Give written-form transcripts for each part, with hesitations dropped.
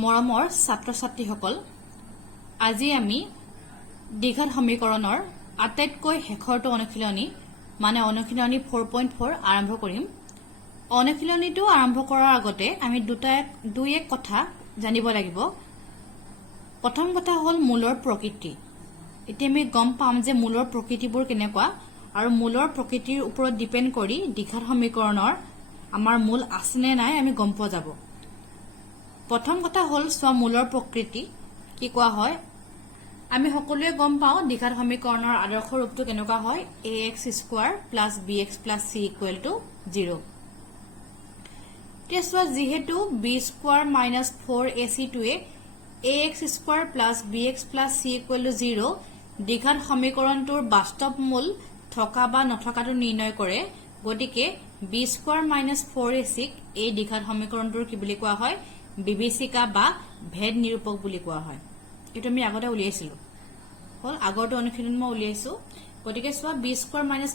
মৰমৰ ছাত্ৰ-ছাত্ৰীসকল, আজি আমি দ্বিঘাত সমীকৰণৰ আটাইতকৈ শেষৰটো অনুশীলনী মানে অনুশীলনী 4.4 আৰম্ভ কৰিম। অনুশীলনীটো আৰম্ভ কৰাৰ আগতে আমি দুই এক কথা জানিব লাগিব। প্ৰথম কথা হ'ল মূলৰ প্ৰকৃতি। এতিয়া আমি গম পাম যে মূলৰ প্ৰকৃতিবোৰ কেনেকুৱা আৰু মূলৰ প্ৰকৃতিৰ ওপৰত ডিপেণ্ড কৰি দ্বিঘাত সমীকৰণৰ আমাৰ মূল আছে নে নাই আমি গম পোৱা যাব। প্ৰথম কথা হ'ল চোৱা মূলৰ প্ৰকৃতি কি কোৱা হয়। আমি সকলোৱে গম পাওঁ দ্বিঘাত সমীকৰণৰ আদৰ্শ ৰূপটো কেনেকুৱা হয়, ax² + bx + c = 0। এতিয়া চোৱা যিহেতু b² - 4ac টোৱে ax² + bx + c = 0 দ্বিঘাত সমীকৰণটোৰ বাস্তৱ মূল থকা বা নথকাটো নিৰ্ণয় কৰে, গতিকে b² - 4ac এই দ্বিঘাত সমীকৰণটোৰ কি বুলি কোৱা হয়, বিভীষিকা বা ভেদ নিৰূপক বুলি কোৱা হয়। এইটো আমি আগতে উলিয়াইছিলো, হল আগৰটো অনুশীলন মই উলিয়াইছো। গতিকে চোৱা b² -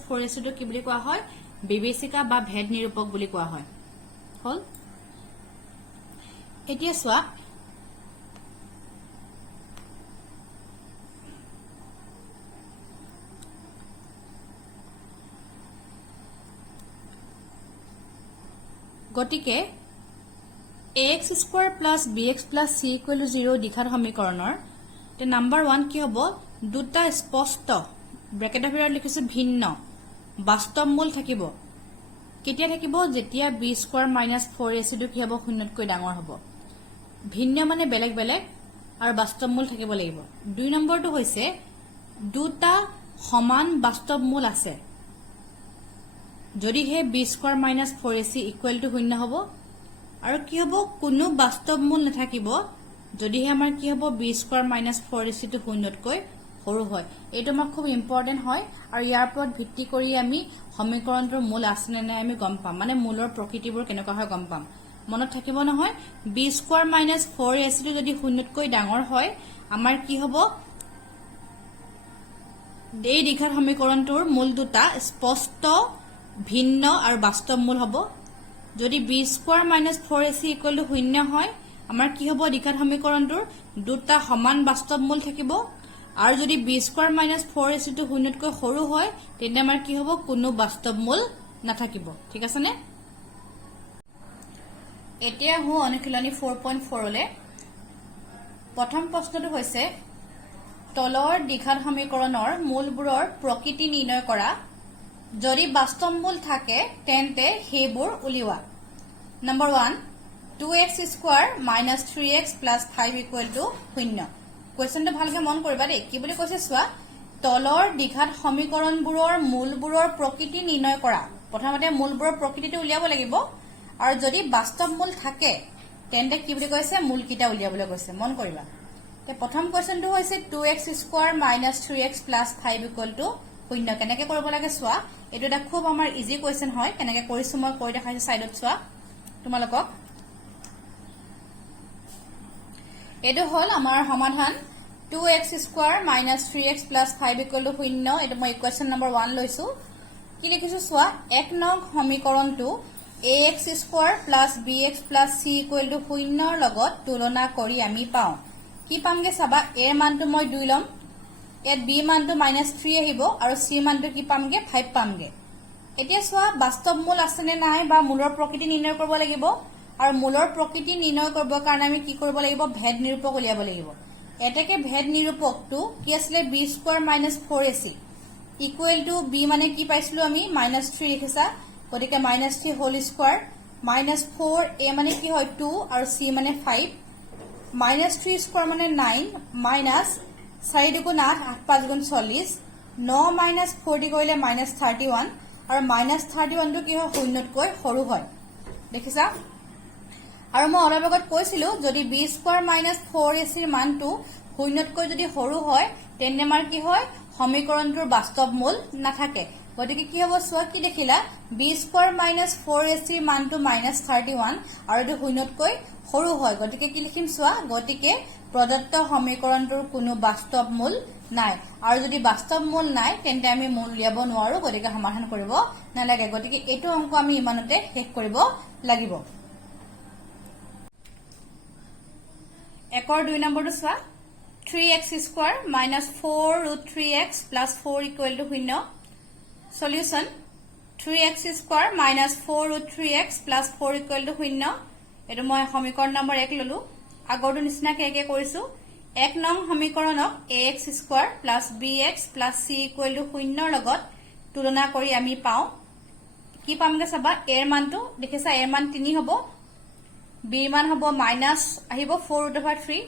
4ac টো কি বুলি কোৱা হয়, বিভীষিকা বা ভেদ নিৰূপক বুলি কোৱা হয়। হল এতিয়া চোৱা গতিকে ax² + bx + c = 0 দ্বিঘাত সমীকৰণৰ নাম্বাৰ 1 কি হ'ব, দুটা স্পষ্ট ব্ৰেকেটৰ ভিতৰত লিখিছো ভিন্ন বাস্তৱ মূল থাকিব। কেতিয়া থাকিব, যেতিয়া b² - 4ac টো কি হ'ব, শূন্যতকৈ ডাঙৰ হ'ব। ভিন্ন মানে বেলেগ বেলেগ আৰু বাস্তৱ মূল থাকিব লাগিব। 2 নম্বৰটো হৈছে দুটা সমান বাস্তৱ মূল আছে। যদিহে b² - 4ac = 0 হ'ব আৰু কি হ'ব, কোনো বাস্তৱ মূল নাথাকিব যদিহে আমাৰ কি হ'ব b² - 4ac টো শূন্যতকৈ সৰু হয়। এইটো আমাৰ খুব ইম্পৰ্টেণ্ট হয় আৰু ইয়াৰ ওপৰত ভিত্তি কৰি আমি সমীকৰণটোৰ মূল আছে নে নাই আমি গম পাম, মানে মূলৰ প্ৰকৃতিবোৰ কেনেকুৱা হয় গম পাম। মনত থাকিব নহয়, b² - 4ac টো যদি শূন্যতকৈ ডাঙৰ হয় আমাৰ কি হ'ব, এই দ্বিঘাত সমীকৰণটোৰ মূল দুটা স্পষ্ট ভিন্ন আৰু বাস্তৱ মূল হ'ব। যদি b² - 4ac = 0 হয় আমাৰ কি হ'ব, দ্বিঘাত সমীকৰণটোৰ দুটা সমান বাস্তৱ মূল থাকিব আৰু যদি b² - 4ac টো শূন্যতকৈ সৰু হয় তেন্তে আমাৰ কি হ'ব, কোনো বাস্তৱ মূল নাথাকিব। ঠিক আছে নে? এতিয়া হো অনুশীলনী 4.4 লৈ। প্ৰথম প্ৰশ্নটো হৈছে তলৰ দ্বিঘাত সমীকৰণৰ মূলবোৰৰ প্ৰকৃতি নিৰ্ণয় কৰা। যদি বাস্তৱ মূল থাকে তেন্তে সেইবোৰ উলিওৱা। Number 1 2x² - 3x + 5 = 0। কুৱেশ্যনটো ভালকে মন কৰিবা দেই। কি বুলি কৈছে চোৱা, তলৰ দ্বিঘাত সমীকৰণবোৰৰ মূলবোৰৰ প্ৰকৃতি নিৰ্ণয় কৰা। প্ৰথমতে মূলবোৰৰ প্ৰকৃতিটো উলিয়াব লাগিব আৰু যদি বাস্তৱ মূল থাকে তেন্তে কি বুলি কৈছে, মূলকেইটা উলিয়াবলৈ কৈছে। মন কৰিবা। প্ৰথম কুৱেশ্যনটো হৈছে 2x² - 3x + 5 = 0। কেনেকে কৰিব লাগে চোৱা, এইটো এটা খুব আমাৰ ইজি কুৱেশ্যন হয়। কেনেকে কৰিছো মই কৈ দেখাইছো সাইডত চোৱা তোমালোকক। এইটো হ'ল আমাৰ সমাধান 2x² - 3x + 5 = 0। এইটো মই ইকুৱেশ্যন নম্বৰ 1 লৈছো। কি লিখিছো চোৱা, 1 নং সমীকৰণটো ax² + bx + c = 0 লগত তুলনা কৰি আমি পাওঁ। কি পামগে চাবা, a ৰ মানটো মই 2 ল'ম, ইয়াত b মানটো -3 আহিব আৰু c মানটো কি পামগে, 5 পামগে। এতিয়া চোৱা বাস্তৱ মূল আছে নে নাই বা মূলৰ প্ৰকৃতি নিৰ্ণয় কৰিব লাগিব আৰু মূলৰ প্ৰকৃতি নিৰ্ণয় কৰিবৰ কাৰণে আমি কি কৰিব লাগিব, ভেদ নিৰূপক উলিয়াব লাগিব। এতেকে ভেদ নিৰূপকটো কি আছিলে, b² - 4ac = b মানে কি পাইছিলো আমি, -3 লিখিছা, গতিকে -3 হোল স্কয়াৰ -4a মানে কি হয় 2 আৰু c মানে 5 -3 স্কয়াৰ মানে 9 -4 দুগুণ 8 8 5 গুণ 40 9 - 40 কৰিলে -31 আৰু -31 টো কি হয়, শূন্যতকৈ সৰু হয়। দেখিছা? আৰু মই অলপ আগত কৈছিলো যদি b² - 4ac ৰ মানটো শূন্যতকৈ যদি সৰু হয় তেন্তে আমাৰ কি হয়, সমীকৰণটোৰ বাস্তৱ মূল নাথাকে। গতিকে কি হ'ব চোৱা, কি দেখিলা, b² - 4ac ৰ মানটো -31 আৰু এইটো শূন্যতকৈ সৰু হয়। গতিকে কি লিখিম চোৱা, গতিকে প্ৰদত্ত সমীকৰণটোৰ কোনো বাস্তৱ মূল নাই আৰু যদি বাস্তৱ মূল নাই তেন্তে আমি মূল উলিয়াব নোৱাৰো, গতিকে সমাধান কৰিব নালাগে। গতিকে এইটো অংক আমি ইমানতে শেষ কৰিব লাগিব। একৰ 2 নম্বৰটো চোৱা 3x square minus 4 root 3x plus 4 equal to 0 solution 3x square minus 4 root 3x plus 4 equal to 0 এটো মই সমীকৰণ নম্বৰ 1 ললো আগৰটো নিচিনাকে একে কৰিছো 1 নং সমীকৰণক ax square plus bx plus c equal to 0 লগত তুলনা কৰি আমি পাও কি পামগে চাবা a এর মানটো দেখিছা a এর মান 3 হ'ব b এর মান হ'ব মাইনাস আহিব 4 root over 3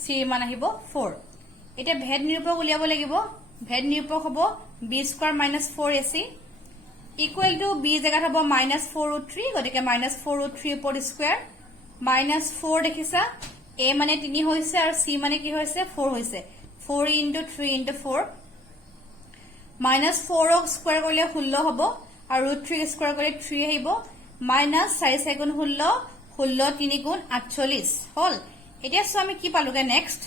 c এর মান আহিব 4 এটা ভেদ নিৰূপক উলিয়াব লাগিব ভেদ নিৰূপক হ'ব b square minus 4ac equal to b জায়গাত হ'ব minus 4 root 3 গতিকে minus 4 root 3 উপৰ স্কয়াৰ minus 4 দেখিছা a মানে 3 হৈছে আৰু c মানে কি হৈছে 4 হৈছে 4 into 3 into 4 minus 4 ক স্কয়াৰ কৰিলে 16 হ'ব আৰু root 3 স্কয়াৰ কৰিলে 3 আহিব minus 4 4 গুণ 16 16 3 গুণ 48 হল এতিয়া সো আমি কি পালোগে নেক্সট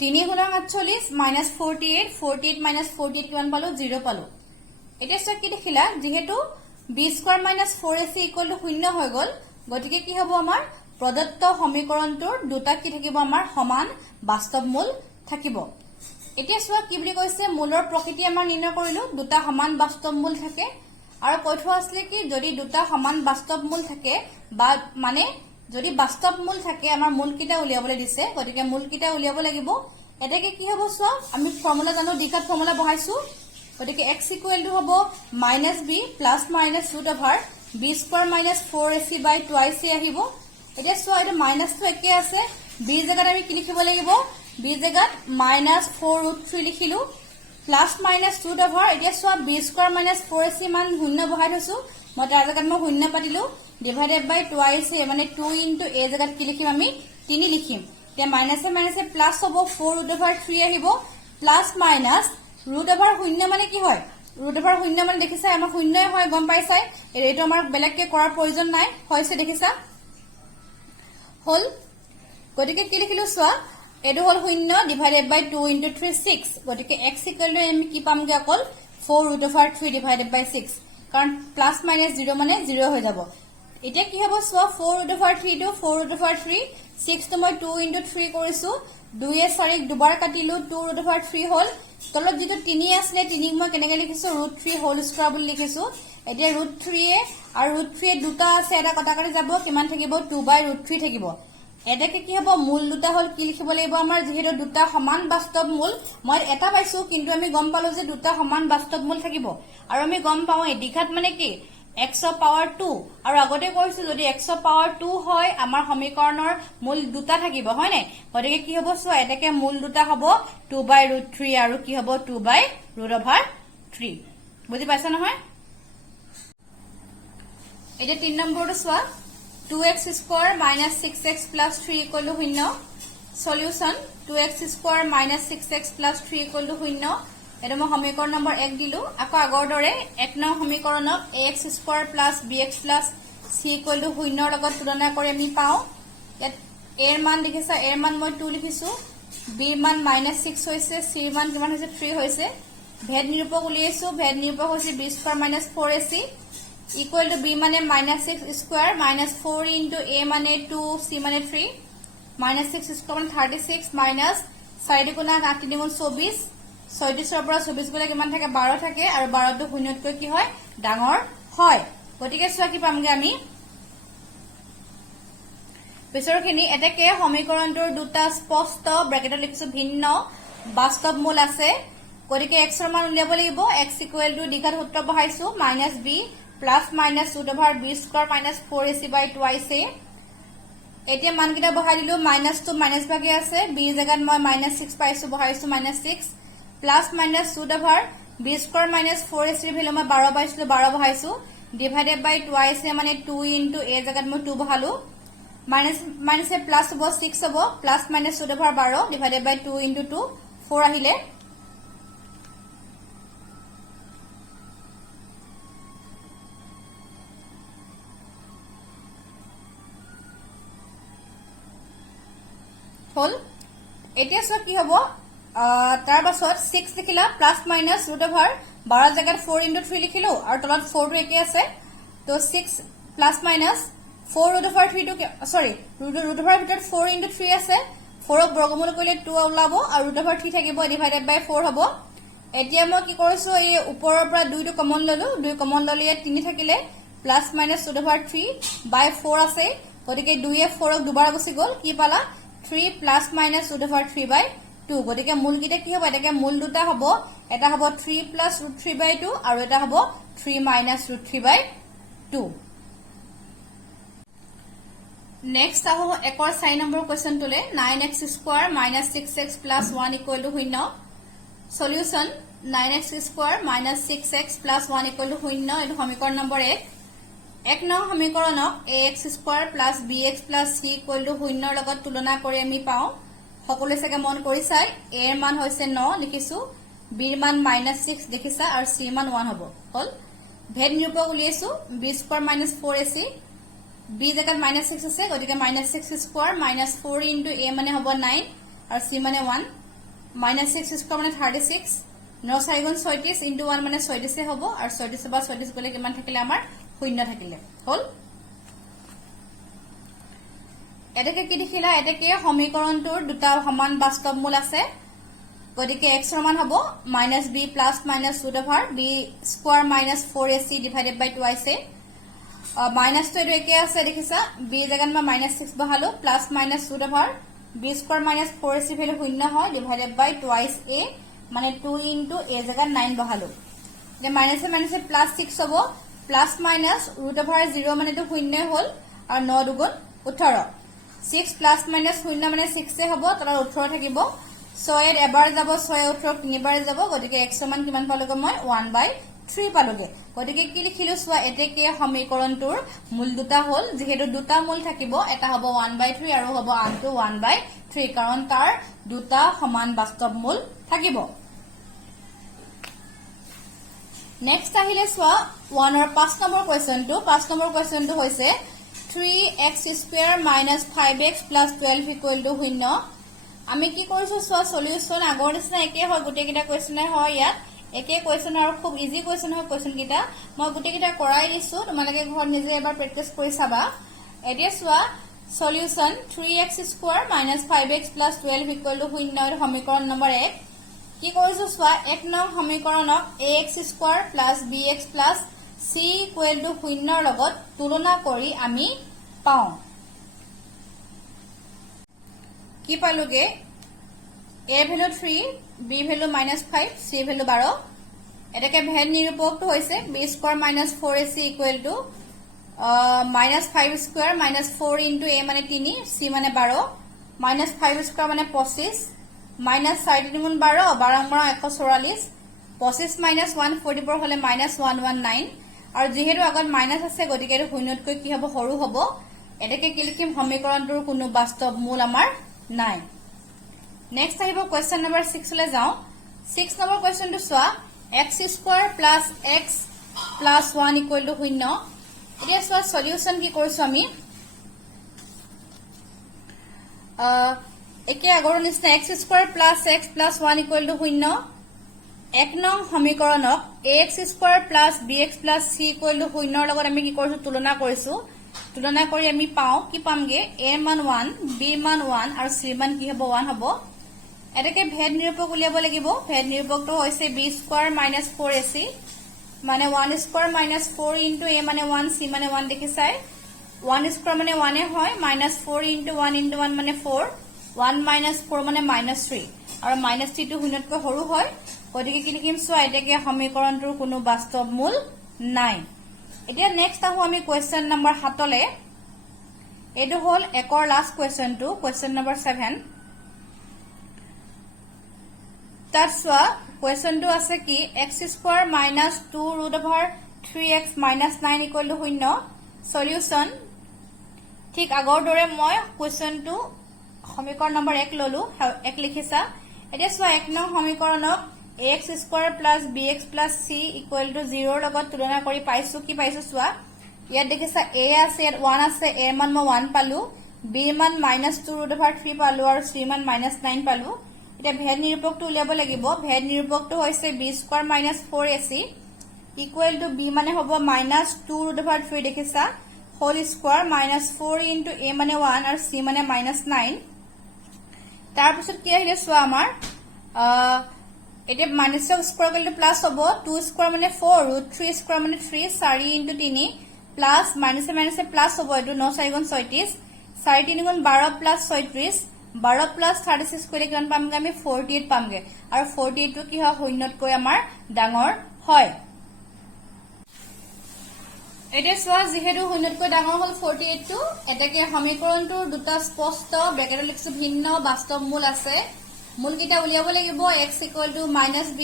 3 গুণ 48 minus 48 48 minus 48 কিমান পালো 0 পালো এতিয়া সো কি দেখিলা যেহেতু b square minus 4ac equal to 0 হৈ গল গতিকে কি হ'ব আমাৰ প্ৰদত্ত সমীকৰণটোৰ দুটা কি থাকিব আমাৰ সমান বাস্তৱ মূল থাকিব এতিয়া সো কি বুলি কৈছে মূলৰ প্ৰকৃতি আমাৰ নিৰ্ণয় কৰিলো দুটা সমান বাস্তৱ মূল থাকে আৰু কৈথো আসলে কি যদি দুটা সমান বাস্তৱ মূল থাকে বা মানে যদি বাস্তৱ মূল থাকে আমাৰ মূল কিটা উলিয়াবলৈ দিছে গতিকে মূল কিটা উলিয়াব লাগিব এটাকে কি হ'ব সো আমি ফৰ্মুলা জানো ডিকাত ফৰ্মুলা বহাইছো গতিকে x equal to হ'ব minus b plus minus root over b square minus 4ac by 2ac আহিব এতিয়া সো এটা মাইনাস তো একে আছে b জায়গাত আমি কি লিখিব লাগিব b জায়গাত minus 4 root 3 লিখিলো plus minus root over এতিয়া so b square minus 4ac মান শূন্য বহাই থৈছো মই তাৰ জায়গাত মই শূন্য পাতিলো divided by 2ac মানে 2 into a জায়গাত কি লিখিম আমি 3 লিখিম এতিয়া মাইনাসে মাইনাসে প্লাস হ'ব 4 root over 3 আহিব প্লাস মাইনাস root over 0 মানে কি হয় root over 0 মানে দেখিছা আমাৰ শূন্যই হয় গম পাইছাই এইটো আমাৰ বেলেগকে কৰাৰ প্ৰয়োজন নাই হৈছে দেখিছা হল গতিকে কি লিখিলো সোৱা এটো হল 0 divided by 2 into 3 6 গতিকে x equal to আমি কি পামগে অকল 4 root over 3 divided by 6 কাৰণ প্লাস মাইনাস 0 মানে 0 হৈ যাব এটা কি হ'ব সোৱা 4 root over 3 to 4 root over 3 6 তো মই 2 into 3 কৰিছো 2 এ 4 দুবাৰ কাটিলো 2 root over 3 হল তলত যেটো 3 আসলে 3 মই কেনেকৈ লিখিছো root 3 whole square বুলি লিখিছো এতিয়া root 3 এ আৰু root 3 এ দুটা আছে এটা কটা কাটি যাব কিমান থাকিব 2 by root 3 থাকিব এটাকে কি হ'ব মূল দুটা হল কি লিখিব লাগিব আমাৰ যেহেতু দুটা সমান বাস্তৱ মূল মই এটা পাইছো কিন্তু আমি গম পালো যে দুটা সমান বাস্তৱ মূল থাকিব আৰু আমি গম পাও এই দিঘাত মানে কি x of power 2 আৰু আগতে কৈছো যদি x of power 2 হয় আমাৰ সমীকৰণৰ মূল দুটা থাকিব হয় নাই গতিকে কি হ'ব সো এটাকে মূল দুটা হ'ব 2 by root 3 আৰু কি হ'ব 2 by root over 3 বুজি পাইছা নহয় এটা 3 নম্বৰটো সোৱা 2x square minus 6x plus 3 equal to 0 solution 2x square minus 6x plus 3 equal to 0 এটা মই সমীকৰণ নম্বৰ 1 দিলো আকৌ আগৰ দৰে 1 নং সমীকৰণক ax square plus bx plus c equal to 0 লগত তুলনা কৰি আমি পাও ইয়াত a এর মান দেখিছা a এর মান মই 2 লিখিছো b এর মান -6 হৈছে c এর মান কিমান হৈছে 3 হৈছে ভেদ নিৰূপক উলিয়াইছো ভেদ নিৰূপক হৈছে b square minus 4ac equal to b মানে -6 square minus 4 into a মানে 2 c মানে 3 -6 square মানে 36 minus 4 গুণা 8 3 গুণ 24 36 ৰ পৰা 24 গলে কিমান থাকে 12 থাকে আৰু 12 টো শূন্যতকৈ কি হয় ডাঙৰ হয় গতিকে সোৱা কি পামগে আমি পিছৰখিনি এটাকে সমীকৰণটোৰ দুটা স্পষ্ট ব্ৰেকেটত লিখিছো ভিন্ন বাস্তৱ মূল আছে গতিকে x ৰ মান উলিয়াব লাগিব x equal to দিঘাত সূত্ৰ বহাইছো -b plus minus root over b square minus 4ac by 2ac এতিয়া মান কিটা বহাই দিলো minus to minus ভাগে আছে b জায়গাত মই -6 পাইছো বহাইছো -6 plus minus root over b square minus 4ac value মই 12 পাইছিলো 12 বহাইছো divided by 2ac মানে 2 into a জায়গাত মই 2 বহালো minus এ plus হ'ব 6 হ'ব plus minus root over 12 divided by 2 into 2 4 আহিলে হল এতিয়া সব কি হ'ব তাৰ পাছত 6 লিখিলা প্লাস মাইনাস root over 12 জায়গাত 4 into 3 লিখিলো আৰু তলত 4 টো একে আছে তো তো 6 plus minus 4 root over 3 to sorry root over ভিতৰত 4 into 3 আছে 4 ক বৰ্গমূল কৰিলে 2 ওলাব আৰু root over 3 থাকিব divided by 4 হ'ব এতিয়া মই কি কৰিছো এই ওপৰৰ পৰা 2 টো কমন ললো 2 কমন ললে 3 থাকিলে plus minus root over 3 by 4 আছে গতিকে 2 এ 4 ক দুবাৰ গুছি গল কি পালা 3 plus minus root over 3 by 2 গতিকে মূল কিটা কি হ'ব এটাকে মূল দুটা হ'ব এটা হ'ব 3 plus root 3 by 2 আৰু এটা হ'ব 3 minus root 3 by 2 Next, I have a 4 number question today. 9x square minus 6x plus 1 equal to 0. Solution 9x square minus 6x plus 1 equal to 0. It is hamikor number 8. Ek nong hamikoronok ax square plus bx plus c equal to 0 logot tulona kori ami pao. Hokole sage mon korisai. A er man hoise 9 likisu. B er man minus 6 dekhisa ar c er man 1 hobo. Hol. Bhed nirupok uliesu. B square minus 4ac. B জায়গাত -6 আছে গতিকে -6 square -4 into a মানে হ'ব 9 আৰু c মানে 1 -6 square মানে 36 9 4 গুণ 36 into 1 মানে 36 হ'ব আৰু 36 বা 36 গলে কিমান থাকিলে আমাৰ শূন্য থাকিলে হল এটাকে কি দেখিলা এটাকে সমীকৰণটোৰ দুটা সমান বাস্তৱ মূল আছে গতিকে x ৰ মান হ'ব -b plus minus root over b square minus 4ac divided by 2 আছে minus to edu eke ase dekhisa b jagan ma -6 bahalo plus minus root over b square minus 4ac value শূন্য হয় divided by twice a মানে 2 into a jagan 9 bahalo de minus plus 6 hobo plus minus root over 0 মানে to শূন্য হল আর 9 দুগুণ 18 6 plus minus শূন্য মানে 6 এ হবো তার 18 থাকিব 6 এর এবাৰ যাব 6 18 তিনিবাৰ যাব গতিকে x সমান কিমান পালোগে মই 1/3 পালোগে গতিকে কি লিখিলো সোৱা এটেকে সমীকৰণটোৰ মূল দুটা হল যেহেতু দুটা মূল থাকিব এটা হ'ব 1/3 আৰু হ'ব আনটো 1/3 কাৰণ তাৰ দুটা সমান বাস্তৱ মূল থাকিব নেক্সট আহিলে সোৱা 1 or 5 নম্বৰ কোৱেশ্চনটো হৈছে 3x square minus 5x plus 12 equal to 0 আমি কি কৰিছো সোৱা সলিউশন আগৰ নিচিনা একে হয় গুটে কিটা কোৱেশ্চন হয় ইয়াত একে কোৱেশ্চন আৰু খুব ইজি কোৱেশ্চন হয় কোৱেশ্চন কিটা মই গুটে কিটা কৰাই দিছো তোমালোকে ঘৰ নিজে এবাৰ প্ৰেক্টিস কৰি চাবা এতিয়া সোৱা solution 3x square minus 5x plus 12 equal to 0 এর সমীকৰণ নম্বৰ 1 কি কৰিছো সোৱা এক নং সমীকৰণক ax square plus bx plus c equal to 0 ৰ লগত তুলনা কৰি আমি পাও কি পালোগে a value 3 b value -5 c value 12 এটাকে ভেদ নিৰূপকটো হৈছে b square minus 4ac equal to -5 square minus 4 into a মানে 3 c মানে 12 -5 square মানে 25 minus 4 গুণ 12 12 গুণ 144 25 minus 144 হলে -119 আৰু যেহেতু আগত মাইনাস আছে গতিকে এটো শূন্যতকৈ কি হ'ব সৰু হ'ব এটাকে কি লিখিম সমীকৰণটোৰ কোনো বাস্তৱ মূল আমাৰ নাই নেক্সট আহিব কোৱেশ্চন নম্বৰ 6 লৈ যাও 6 number কোৱেশ্চনটো সোৱা x square plus x plus 1 equal to 0 এতিয়া সোৱা সলিউশন কি কৰিছো আমি একে আগৰ নিচিনা x square plus x plus 1 equal to 0 এক নং সমীকৰণক ax square plus bx plus c equal to 0 লগত আমি কি কৰিছো তুলনা কৰিছো তুলনা কৰি আমি পাও কি পামগে a মান 1 b মান 1 আৰু c মান কি হ'ব 1 হ'ব এটাকে ভেদ নিৰূপক উলিয়াব লাগিব ভেদ নিৰূপকটো হৈছে b square minus 4ac মানে 1 square minus 4 into a মানে 1 c মানে 1 দেখিছাই 1 square মানে 1 এ হয় -4 into 1 মানে 4 1 minus 4 মানে -3 আৰু -3 টো শূন্যতকৈ সৰু হয় গতিকে কি লিখিম সোৱা এটাকে সমীকৰণটোৰ কোনো বাস্তৱ মূল নাই এতিয়া নেক্সট আহো আমি কোৱেশ্চন নম্বৰ 7 লে এটো হল একৰ লাষ্ট কোৱেশ্চনটো কোৱেশ্চন নম্বৰ 7 তাত সোৱা কোৱেশ্চনটো আছে কি x square minus 2 root over 3x minus 9 equal to 0 solution ঠিক আগৰ দৰে মই কোৱেশ্চনটো সমীকৰণ নম্বৰ 1 ললো 1 লিখিছা এতিয়া সোৱা এক নং সমীকৰণক ax square plus bx plus c equal to 0 লগত তুলনা কৰি পাইছো কি পাইছো সোৱা ইয়াত দেখিছা a আছে ইয়াত 1 আছে a মান মই 1 পালো b মান -2 root over 3 পালো আৰু c মান -9 পালো এটা ভেদ নিৰূপকটো উলিয়াব লাগিব ভেদ নিৰূপকটো হৈছে b square minus 4ac equal to b মানে হ'ব -2√3 দেখিছা হোল স্কোৱাৰ -4 ইনটু a মানে 1 আৰু c মানে -9 তাৰপিছত কি আহিলে চোৱা আমাৰ এতিয়া মাইনাছ স্কোৱাৰ কৰিলে প্লাছ হ'ব 2 স্কোৱাৰ মানে 4 √3 স্কোৱাৰ মানে 3 4 ইনটু 3 প্লাছ মাইনাছে মাইনাছে প্লাছ হ'ব এইটো 9 4 গুণ 36 4 3 গুণ 12 প্লাছ 36 12 প্লাছ 36 কৰিলে কিমান পামগে আমি 48 পামগে আৰু 48 টো কি হয় শূন্যতকৈ আমাৰ ডাঙৰ হয় এতিয়া চোৱা যিহেতু শূন্যতকৈ ডাঙৰ হ'ল 48 টো এটাকে সমীকৰণটোৰ দুটা স্পষ্ট ব্ৰেকেটত লিখিছো ভিন্ন বাস্তৱ মূল আছে মূল কিটা উলিয়াব লাগিব x = -b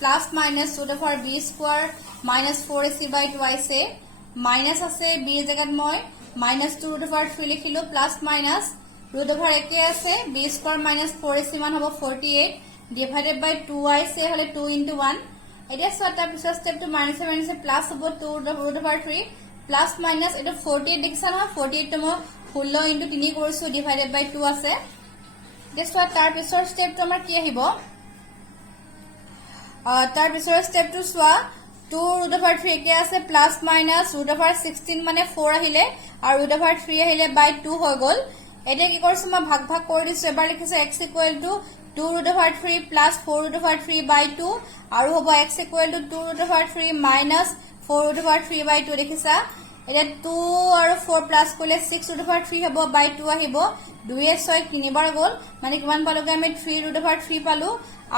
plus minus √b square -4ac/2ac minus আছে b জায়গাত মই -2√3 লিখিলো প্লাছ মাইনাছ √, একে আছে b স্কয়াৰ -4ac মান হ'ব 48 ডিভাইডেড বাই 2ic হলে 2 * 1 এতিয়া চোৱা তাৰ পিছৰ ষ্টেপটো মাইনাছে মাইনাছে প্লাছ হ'ব 2√3 প্লাছ মাইনাছ এটা 48 দেখিছা নহয় 48 টো মই 16 * 3 কৰিছো ডিভাইডেড বাই 2 আছে এতিয়া চোৱা তাৰ পিছৰ ষ্টেপটো আমাৰ কি আহিব তাৰ পিছৰ ষ্টেপটো চোৱা 2√3 একে আছে প্লাছ মাইনাছ √16 মানে 4 আহিলে আৰু √3 আহিলে বাই 2 হৈ গল এতিয়া কি কৰিছো মই ভাগ ভাগ কৰি দিছো এবাৰ লিখিছো x = 2√3 প্লাছ 4√3/2 আৰু হ'ব x = 2√3 মাইনাছ 4√3/2 দেখিছা এতিয়া 2 আৰু 4 প্লাছ কৰিলে 6√3 হ'ব বাই 2 আহিব 2 এ 6 তিনিবাৰ গল মানে কিমান পালোগে আমি 3√3 পালো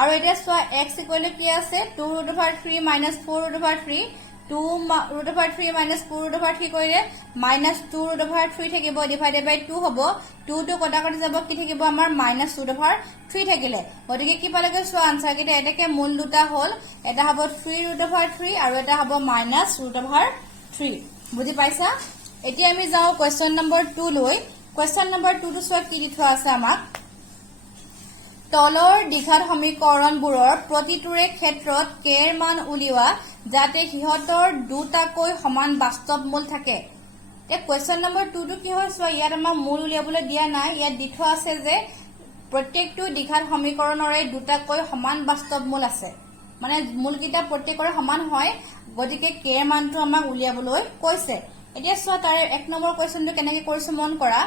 আৰু এতিয়া চোৱা x = কি আছে 2√3 মাইনাছ 4√3 2√3 মাইনাছ 4√3 কৰিলে -2√3 থাকিব ডিভাইডেড বাই 2 হ'ব 2 টো কটা কটি যাব কি থাকিব আমাৰ -2√3 থাকিলে গতিকে কি পালেগে চোৱা আনসাৰ কিটা এটাকে মূল দুটা হ'ল এটা হ'ব 3√3 আৰু এটা হ'ব -√3 বুজি পাইছা এতিয়া আমি যাও কোৱেশ্চন নম্বৰ 2 লৈ কোৱেশ্চন নম্বৰ 2 টো চোৱা কি দি থোৱা আছে আমাক তলৰ দ্বিঘাত সমীকৰণবোৰৰ প্ৰতিটোৰে ক্ষেত্ৰত k ৰ মান উলিওৱা যাতে হিহতৰ দুটাকৈ সমান বাস্তৱ মূল থাকে তে কোৱেশ্চন নম্বৰ 2 টো কি হয় চোৱা ইয়াত আমাৰ মূল উলিয়াবলৈ দিয়া নাই ইয়াত দি থোৱা আছে যে প্ৰত্যেকটো দ্বিঘাত সমীকৰণৰে দুটাকৈ সমান বাস্তৱ মূল আছে মানে মূল কিটা প্ৰত্যেকৰে সমান হয় গতিকে k ৰ মানটো আমাক উলিয়াবলৈ কৈছে এতিয়া চোৱা তাৰ এক নম্বৰ কোৱেশ্চনটো কেনেকৈ কৰিছো মন কৰা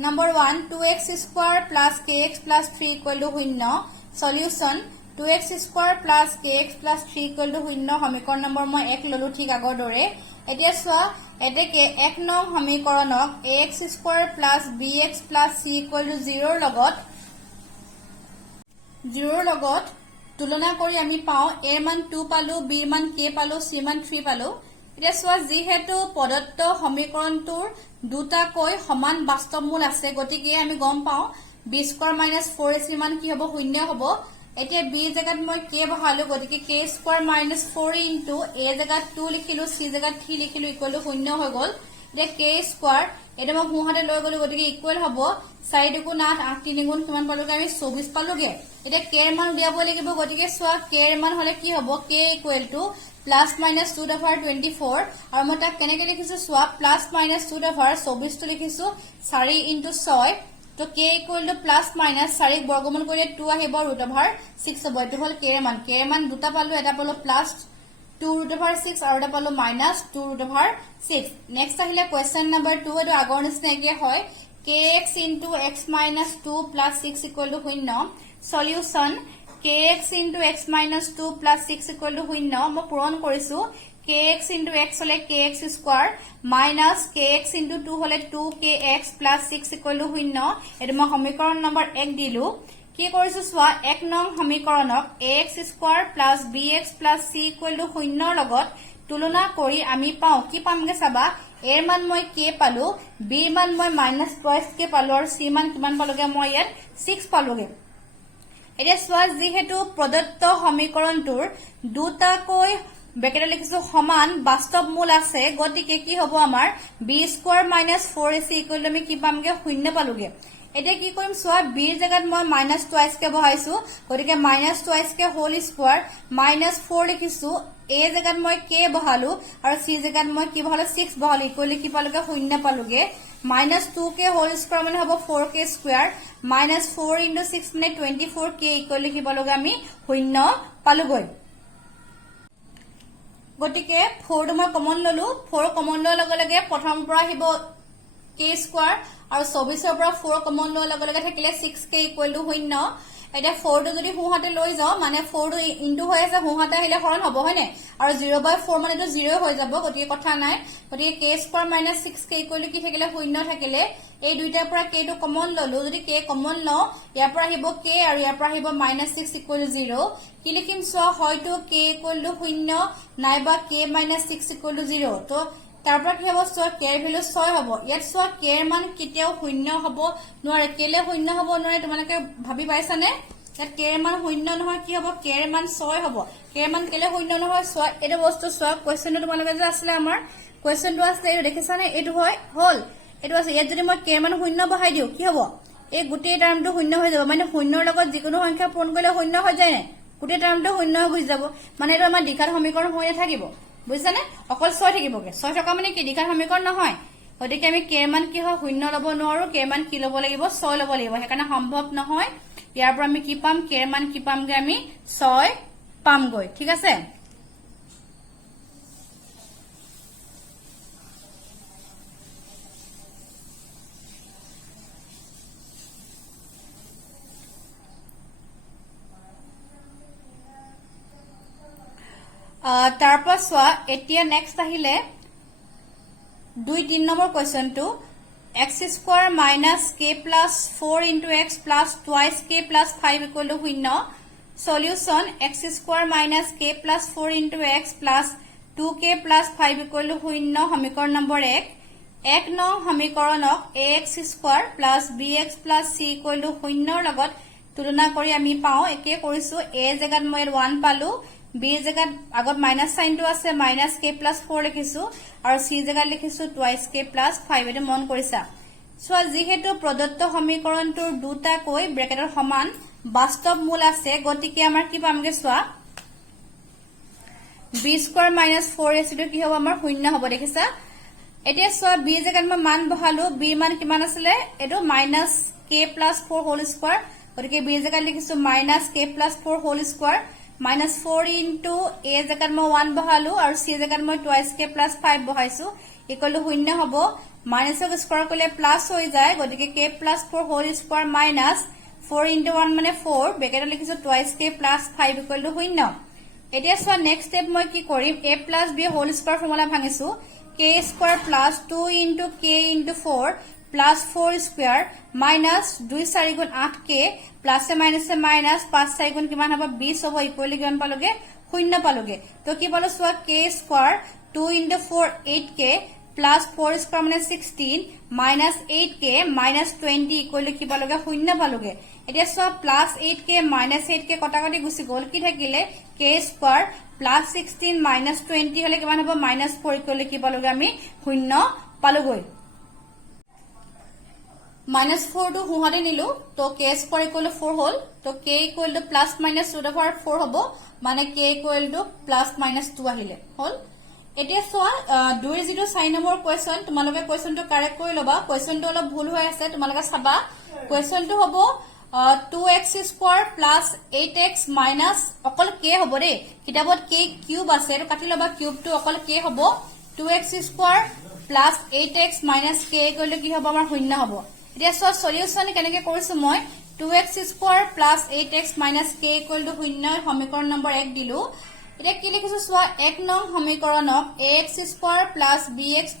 Number 1, 2x square plus kx plus 3 equal to 0. Solution, 2x square plus kx plus 3 equal to 0. সমীকৰণ নম্বৰ মই 1 ললো ঠিক আগৰ দৰে এতিয়া চোৱা এতেকে 1 নং সমীকৰণক ax square plus bx plus c equal to 0 লগত তুলনা কৰি আমি পাও a ৰ মান 2 পালো b ৰ মান k পালো c ৰ মান 3 পালো এতিয়া চোৱা যিহেতু প্ৰদত্ত সমীকৰণটোৰ দুটাকৈ সমান বাস্তৱ মূল আছে গতিকে আমি গম পাও b স্কয়াৰ -4ac মান কি হ'ব 0 হ'ব এতিয়া b জায়গাত মই k বহালো গতিকে k স্কয়াৰ -4 ইনটু a জায়গাত 2 লিখিলো c জায়গাত 3 লিখিলো ইকুৱেল টু 0 হৈ গল এতিয়া k স্কয়াৰ এটা মই সোঁহাতে লৈ গলো গতিকে ইকুৱেল হ'ব 4 * 2 8 8 3 গুণ কিমান পালোগে আমি 24 পালোগে এতিয়া k ৰ মান উলিয়াব লাগিব গতিকে চোৱা k ৰ মান হলে কি হ'ব k equal to plus minus 2/24 আৰু মই তাক কেনেকৈ লিখিছো সোৱা প্লাস মাইনাস 2/24 টো লিখিছো 4 * 6 তো k = প্লাস মাইনাস 4 বৰ্গমূল কৰিলে 2 আহিব √6 হ'ব এটো হল k ৰ মান দুটা পালো এটা পালো প্লাস 2√6 আৰু এটা পালো মাইনাস 2√6 নেক্সট আহিলে কোৱেশ্চন নম্বৰ 2 এটো আগৰ নিচিনা একে হয় kx * x - 2 + 6 = 0 solution kx * x - 2 + 6 = 0 মই পূৰণ কৰিছো kx * x হলে kx স্কয়াৰ minus kx * 2 হলে 2kx + 6 = 0 এটো মই সমীকৰণ নম্বৰ 1 দিলো কি কৰিছো সোৱা 1 নং সমীকৰণক ax স্কয়াৰ + bx + c = 0 লগত তুলনা কৰি আমি পাও কি পামগে চাবা a ৰ মান মই k পালো b ৰ মান মই -12k পালো আৰু c মান কিমান পালোগে মই ইয়াত 6 পালোগে এতিয়া সোৱা যিহেতু প্ৰদত্ত সমীকৰণটোৰ দুটাকৈ ব্ৰেকেটত লিখিছো সমান বাস্তৱ মূল আছে গতিকে কি হ'ব আমাৰ b স্কয়াৰ -4ac = আমি কি পামগে 0 পালোগে এতিয়া কি কৰিম সোৱা b ৰ জায়গাত মই -2k বহাইছো গতিকে -2k হোল স্কয়াৰ -4 লিখিছো a জায়গাত মই k বহালো আৰু c জায়গাত মই কি বহালো 6 বহালো ইকুৱেলি কি পালোগে 0 পালোগে -2k হোল স্কয়াৰ মানে হ'ব 4k স্কয়াৰ -4 * 6 মানে 24k ইকুৱেলি কি পালোগে আমি 0 পালোগৈ গতিকে 4 মই কমন ললো 4 কমন লোৱাৰ লগে লগে প্ৰথমৰ পৰা আহিব k স্কয়াৰ আৰু 24 পৰা 4 কমন লোৱাৰ লগে লগে থাকিলে 6k = 0 এটা 4 টো যদি হুহাতে লৈ যাও মানে 4 টো ইনটু হৈ আছে হুহাতে আহিলে হৰণ হ'ব হয়নে আৰু 0/4 মানে তো 0 হৈ যাব গতিকে কথা নাই গতিকে k স্কয়াৰ - 6k = কি থাকিলে 0 থাকিলে এই দুইটাৰ পৰা k টো কমন ললো যদি k কমন লও ইয়াৰ পৰা আহিব k আৰু ইয়াৰ পৰা আহিব -6 = 0 কি লিখিম সো হয়তো k = 0 নাইবা k - 6 = 0 তো তাৰ পৰা কি হ'ব সো k এর ভ্যালু 6 হ'ব ইয়াত সো k এর মান কেতিয়াও 0 হ'ব নোৱাৰে কেলে 0 হ'ব নোৱাৰে তোমালোকে ভাবি পাইছানে ইয়াত k এর মান 0 নহয় কি হ'ব k এর মান 6 হ'ব k এর মান কেলে 0 নহয় সো এটা বস্তু সো কোৱেশ্চনটো তোমালোকে যে আছিল আমাৰ কোৱেশ্চনটো আছে এই দেখিছানে এটো হয় হল এটো আছে ইয়াত যদি মই k এর মান 0 বহাই দিও কি হ'ব এই গুটেই টাৰ্মটো 0 হৈ যাব মানে 0 ৰ লগত যিকোনো সংখ্যা পূৰণ কৰিলে 0 হৈ যায় নাই গুটেই টাৰ্মটো 0 হৈ যাব মানে এটো আমাৰ দ্বিঘাত সমীকৰণ হৈ থাকিব বুজিছানে অকল 6 থাকিবগে 6 টকা মানে কি দ্বিঘাত সমীকৰণ নহয় গতিকে আমি k এৰ মান কি হয় 0 লব নোৱাৰো k এৰ মান কি লব লাগিব 6 লব লাগিব হেকাৰণে সম্ভৱ নহয় ইয়াৰ পৰা আমি কি পাম k এৰ মান কি পামগে আমি 6 পামগৈ ঠিক আছে তাৰপা সোয়া এতিয়া নেক্সট আহিলে 2-3 number কোৱেশ্চনটো x square - k + 4 * x + twice k + 5 = 0 solution x square - k + 4 * x + 2k + 5 = 0 সমীকৰণ নম্বৰ 1 এক নং সমীকৰণক ax স্কয়াৰ + bx + c = 0 লগত তুলনা কৰি আমি পাও একে কৰিছো a জায়গাত মই 1 পালো b জায়গাত আগত মাইনাস সাইনটো আছে -k + 4 লিখিছো আৰু c জায়গাত লিখিছো twice k + 5 এটো মন কৰিছা সো যেহেতু প্ৰদত্ত সমীকৰণটোৰ দুটা কৈ ব্ৰেকেটৰ সমান বাস্তৱ মূল আছে গতিকে আমাৰ কি পামগে সোয়া b স্কয়াৰ - 4ac টো কি হ'ব আমাৰ 0 হ'ব দেখিছা এতিয়া সোয়া b জায়গাত মই মান বহালো b মান কিমান আছিল এটো -k + 4 হোল স্কয়াৰ গতিকে b জায়গাত লিখিছো -k + 4 whole square -4 into a জায়গাত মই 1 বহালো আৰু c জায়গাত মই twice k + 5 বহাইছো ইকুৱেল টু 0 হ'ব মাইনাসক স্কয়াৰ কৰিলে প্লাস হৈ যায় গতিকে k + 4 হোল স্কয়াৰ -4 into 1 মানে 4 ব্ৰেকেটত লিখিছো twice k + 5 ইকুৱেল টু 0 এতিয়া সোয়া নেক্সট স্টেপ মই কি কৰিম a + b whole square formula ভাঙিছো k square + 2 into k into 4 plus 4 square minus 2 4 গুণ 8k plus minus 5 4 গুণ কিমান হ'ব 20 হ'ব ইকুৱেলি কিমান পালোগে 0 পালোগে তো কি পালো সোয়া k square 2 into 4 8k plus 4 square মানে 16 minus 8k minus 20 ইকুৱেলি কি পালোগে 0 পালোগে এতিয়া সোয়া plus 8k minus 8k কটাকটি গুছি গল কি থাকিলে k স্কয়াৰ plus 16 minus 20 হলে কিমান হ'ব -4 ইকুৱেলি কি পালোগে আমি 0 পালোগৈ -4 টো হুহাতে নিলো তো k স্কয়াৰ = 4 হল তো k = +-√4 হ'ব মানে k = +-2 আহিলে হল এতিয়া সোয়া 2 যেটো 4 নম্বৰ কোৱেশ্চন তোমালোকে কোৱেশ্চনটো কাৰেক্ট কৰি লবা কোৱেশ্চনটো অলপ ভুল হৈ আছে তোমালোকে চাবা কোৱেশ্চনটো হ'ব 2x স্কয়াৰ + 8x - অকল k হ'ব ৰে কিতাপত k কিউব আছে এটো কাটি লবা কিউবটো অকল k হ'ব 2x স্কয়াৰ + 8x - k = কি হ'ব আমাৰ 0 হ'ব এতিয়া সো সলিউশন কেনেকে কৰিছো মই 2x স্কয়াৰ + 8x - k = 0 সমীকৰণ নম্বৰ 1 দিলো এতিয়া কি লিখিছো সোয়া এক নং সমীকৰণক ax স্কয়াৰ + bx +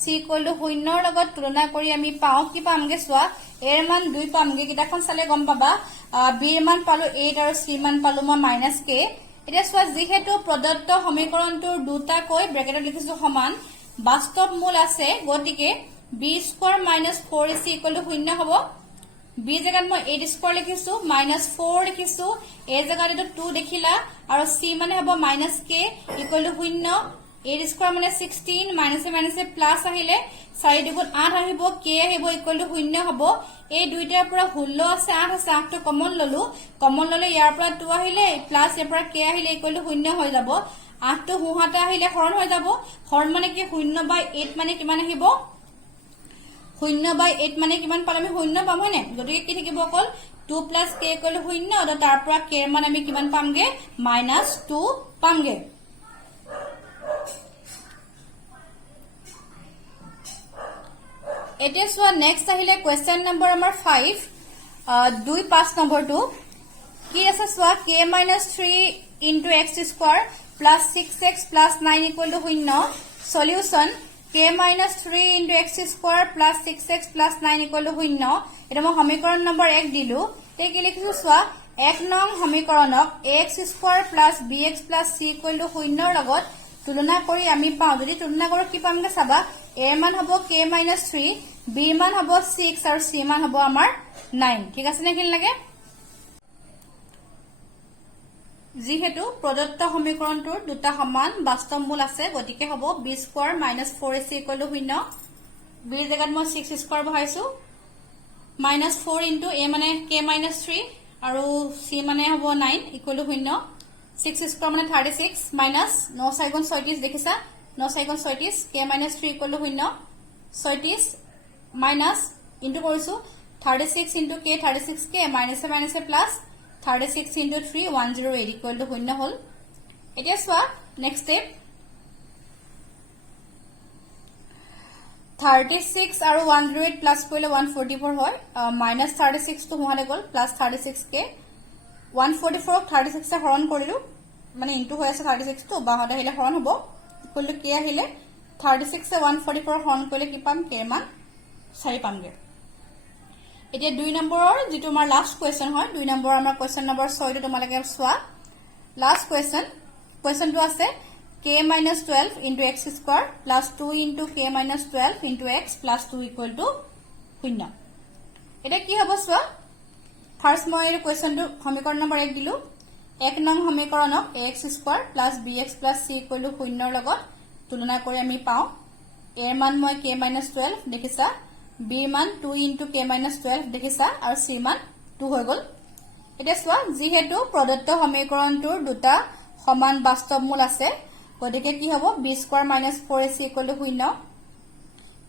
c = 0 লগত তুলনা কৰি আমি পাও কি পামগে সোয়া a এর মান 2 পামগে কিতাখন চালে গম পাবা b এর মান পালো 8 আৰু c মান পালো মই -k এতিয়া সোয়া যেহেতু প্ৰদত্ত সমীকৰণটোৰ দুটা কৈ ব্ৰেকেটত লিখিছো সমান বাস্তৱ মূল আছে গতিকে b স্কয়াৰ - 4ac = 0 হ'ব b জায়গাত মই 8 স্কয়াৰ লিখিছো -4 লিখিছো a জায়গাত এটো 2 দেখিলা আৰু c মানে হ'ব -k = 0 8 স্কয়াৰ মানে 16 মাইনাসে প্লাস আহিলে 4 দুগুণ 8 আহিব k আহিব = 0 হ'ব এই দুইটাৰ পৰা 16 আছে 8 আছে 8 টো কমন ললো ইয়াৰ পৰা 2 আহিলে প্লাস ইয়াৰ পৰা k আহিলে = 0 হৈ যাব 8 টো হুহাতে আহিলে হৰণ হৈ যাব হৰণ মানে কি 0/8 মানে কিমান আহিব 0/8 মানে কিমান পাম আমি 0 পাম হয়নে গতিকে কি থাকিব অকল 2 + k = 0 আৰু তাৰ পৰা k এৰ মান আমি কিমান পামগে -2 পামগে এতিয়া চোৱা নেক্সট আহিলে কুৱেশ্যন নম্বৰ আমাৰ 5 2-5 নম্বৰটো কি আছে চোৱা k - 3 into x square plus 6x plus 9 equal to 0 solution k - 3 into x square plus 6x plus 9 equal to 0 এটা মই সমীকৰণ নম্বৰ 1 দিলো তে কি লিখিছো চোৱা 1 নং সমীকৰণক ax square plus bx plus c equal to 0 ৰ লগত তুলনা কৰি আমি পাওঁ যদি তুলনা কৰো কি পামগে চাবা a ৰ মান হ'ব k - 3 b ৰ মান হ'ব 6 আৰু c ৰ মান হ'ব আমাৰ 9 ঠিক আছে নে কি লাগে যিহেতু প্ৰদত্ত সমীকৰণটোৰ দুটা সমান বাস্তৱ মূল আছে গতিকে হ'ব b স্কয়াৰ - 4ac = 0 b ৰ জাগাত মই 6 স্কয়াৰ বহাইছো -4 into a মানে k - 3 আৰু c মানে হ'ব 9 = 0 6 স্কয়াৰ মানে 36 minus 9 4 গুণ 36 দেখিছা 9 4 গুণ 36 k - 3 = 0 36 minus into কৰিছো 36 into k 36k minus a plus 36 into 3 108 equal to 0 হল এতিয়া চোৱা নেক্সট স্টেপ 36 আৰু 108 প্লাস কৰিলে 144 হয় minus 36 টো হোৱালে গল plus 36k 144 36 এ হৰণ কৰিলো মানে ইনটু হৈ আছে 36 টো বাহতে আহিলে হৰণ হ'ব ইকুৱেল টু k আহিলে 36 এ 144 হৰণ কৰিলে কি পাম k মান 4 পামগে এতিয়া 2 নম্বৰৰ যেটো আমাৰ লাষ্ট কোৱেশ্চন হয় 2 নম্বৰ আমাৰ কোৱেশ্চন নম্বৰ 6 টো তোমালকে সোৱা লাষ্ট কোৱেশ্চনটো আছে k - 12 into x square plus 2 into k - 12 into x plus 2 equal to 0 এটা কি হ'ব সোৱা ফাৰ্স্ট মই এই কোৱেশ্চনটো সমীকৰণ নম্বৰ 1 দিলো 1 নং সমীকৰণক ax square plus bx plus c equal to 0 ৰ লগত তুলনা কৰি আমি পাওঁ a ৰ মান মই k - 12 দেখিছা b মান 2 into k - 12 দেখিছা আৰু c মান 2 হৈ গল এটা সোৱা যিহেতু প্ৰদত্ত সমীকৰণটোৰ দুটা সমান বাস্তৱ মূল আছে গতিকে কি হ'ব b স্কয়াৰ - 4ac = 0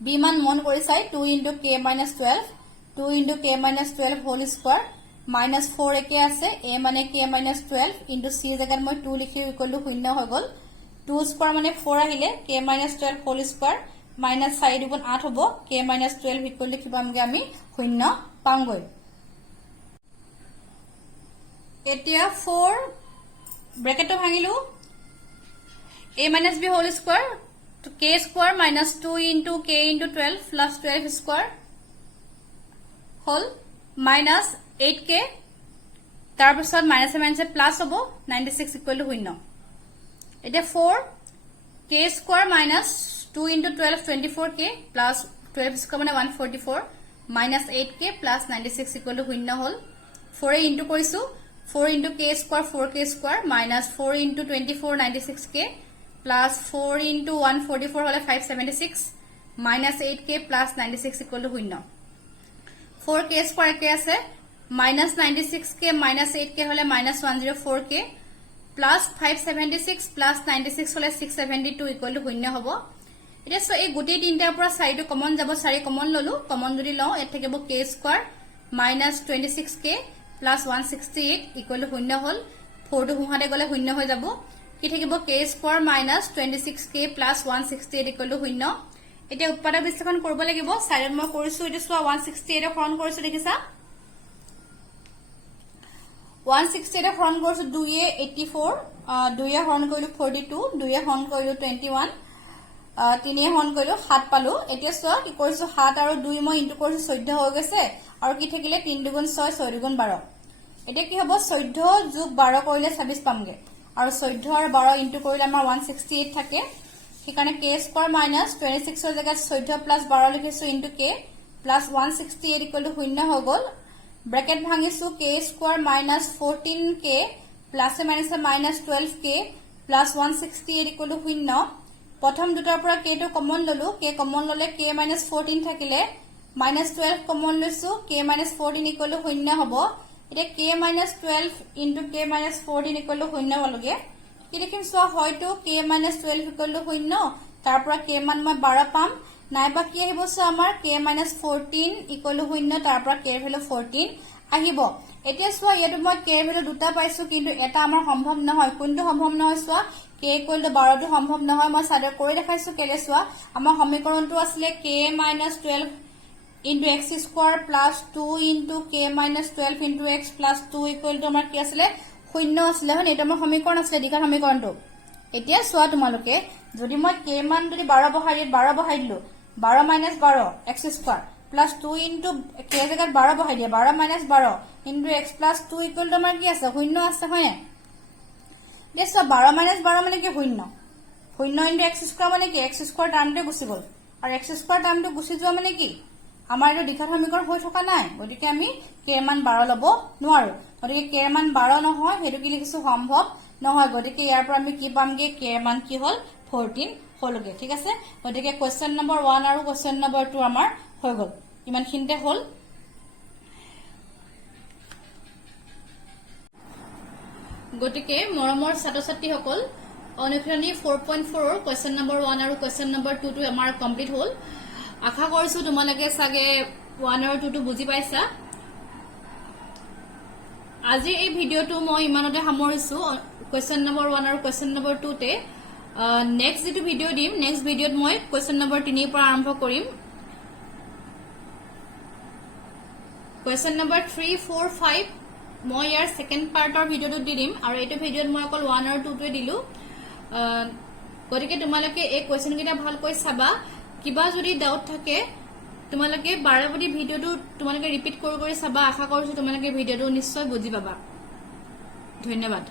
b মান মন কৰি চাই 2 into k - 12 2 into k - 12 whole square -4 একে আছে a মানে k - 12 into c জাগাত মই 2 লিখিও = 0 হৈ গল 2 স্কয়াৰ মানে 4 আহিলে k - 12 whole square -4 দুগুণ 8 হ'ব k - 12 ইকুৱেল লিখি পামগে আমি 0 পামগৈ এতিয়া 4 ব্ৰেকেটটো ভাঙিলো a - b whole square to k square -2 into k into 12 plus 12 square whole -8k তাৰ পিছত - প্লাস হ'ব 96 = 0 এতিয়া 4 k square -2 into 12 24k plus 12 square মানে 144 -8k plus 96 = 0 হল 4 এ ইনটু কৰিছো 4 into k square 4k square minus 4 into 24 96k plus 4 into 144 হলে 576 minus 8k plus 96 = 0 4k square একে আছে minus 96k minus 8k হলে minus 104k plus 576 plus 96 হলে 672 = 0 হ'ব এটা so এই গুটি তিনটাৰ পৰা 4 টো কমন যাব 4 কমন ললো কমন যদি লও এত থাকিব k square minus 26k plus 168 = 0 হল 4 টো হুহাতে গলে 0 হৈ যাব কি থাকিব k square minus 26k plus 168 = 0 এটা উৎপাদক বিশ্লেষণ কৰিব লাগিব সাইডত মই কৰিছো এটা সোৱা 168 এ হৰণ কৰিছো দেখিছা 168 এ হৰণ কৰিছো 2 এ 84 2 এ হৰণ কৰিলো 42 2 এ হৰণ কৰিলো 21 3 এ হৰণ কৰিলো 7 পালো এতিয়া সোৱা কি কৰিছো 7 আৰু 2 মই ইনটু কৰিছো 14 হৈ গৈছে আৰু কি থাকিলে 3 দুগুণ 6 6 দুগুণ 12 এটা কি হ'ব 14 যোগ 12 কৰিলে 26 পামগে আৰু 14 আৰু 12 ইনটু কৰিলে আমাৰ 168 থাকে সেইকাৰণে k স্কয়াৰ minus 26 ৰ জায়গাত 14 plus 12 লিখিছো into k plus 168 = 0 হৈ গল ব্ৰেকেট ভাঙিছো k square minus 14k plus a minus 12k plus 168 = 0 প্ৰথম দুটাৰ পৰা k টো কমন ললো k কমন ললে k minus 14 থাকিলে minus 12 কমন লৈছো k minus 14 = 0 হ'ব এটা k minus 12 into k minus 14 = 0 হলগে কি লিখিম সোৱা হয়তো k minus 12 = 0 তাৰ পৰা k মান মই 12 পাম নাইবা কি আহিব সো আমাৰ k minus 14 = 0 তাৰ পৰা k ৰ ভ্যালু 14 আহিব এতিয়া সোৱা ইয়াটো মই k ৰ ভ্যালু দুটা পাইছো কিন্তু এটা আমাৰ সম্ভৱ নহয় কোনটো সম্ভৱ নহয় সোৱা k = 12 টো সম্ভৱ নহয় মই সাইডত কৰি দেখাইছো কেলে সোৱা আমাৰ সমীকৰণটো আছিল k minus 12 into x square plus 2 into k minus 12 into x plus 2 equal to আমাৰ কি আছিলে শূন্য আছিলে হয় এটা আমাৰ সমীকৰণ আছিলে দ্বিঘাত সমীকৰণটো এতিয়া চোৱা তোমালোকে যদি মই k মান যদি 12 বহাই 12 minus 12 x square plus 2 into k জায়গাত 12 বহাই দিয়া 12 minus 12 into x plus 2 equal to আমাৰ কি আছে শূন্য আছে হয় না দেখো 12 minus 12 মানে কি শূন্য শূন্য into x square মানে কি x square টাৰ্মটো গুছি গল আৰু x square টাৰ্মটো গুছি যোৱা মানে কি আমাৰ এটা দ্বিঘাত সমীকৰণ হৈ থকা নাই গতিকে আমি k এৰ মান 12 লব নোৱাৰো গতিকে k এৰ মান 12 নহয় হেতু কি লিখিছো সম্ভৱ নহয় গতিকে ইয়াৰ পৰা আমি কি পামগে k এৰ মান কি হল 14 হলগে ঠিক আছে গতিকে কোৱেশ্চন নম্বৰ 1 আৰু কোৱেশ্চন নম্বৰ 2 আমাৰ হৈ গল ইমান খিনতে হল গতিকে মৰমৰ ছাত্ৰ-ছাত্ৰী সকল অনুশীলনী 4.4 ৰ কোৱেশ্চন নম্বৰ 1 আৰু কোৱেশ্চন নম্বৰ 2 টো আমাৰ কমপ্লিট হল আশা কৰিছো তোমালোকে সাগে 1 আৰু 2 টো বুজি পাইছা আজি এই ভিডিওটো মই ইমানতে সামৰিছো কোৱেশ্চন নম্বৰ 1 আৰু কোৱেশ্চন নম্বৰ 2 তে নেক্সট যেটো ভিডিও দিম নেক্সট ভিডিওত মই কোৱেশ্চন নম্বৰ 3 পৰা আৰম্ভ কৰিম কোৱেশ্চন নম্বৰ 3 4 5 মই ইয়াৰ সেকেন্ড পাৰ্টৰ ভিডিওটো দি দিম আৰু এইটো ভিডিওত মই অকল 1 আৰু 2 টোৱে দিলো গতিকে তোমালোকে এই কোৱেশ্চন কিটা ভালকৈ চাবা কিবা যদি ডাউট থাকে তোমালোকে বাৰবাৰি ভিডিওটো তোমালোকে ৰিপিট কৰি চাবা আশা কৰিছো তোমালোকে ভিডিওটো নিশ্চয় বুজি পাবা ধন্যবাদ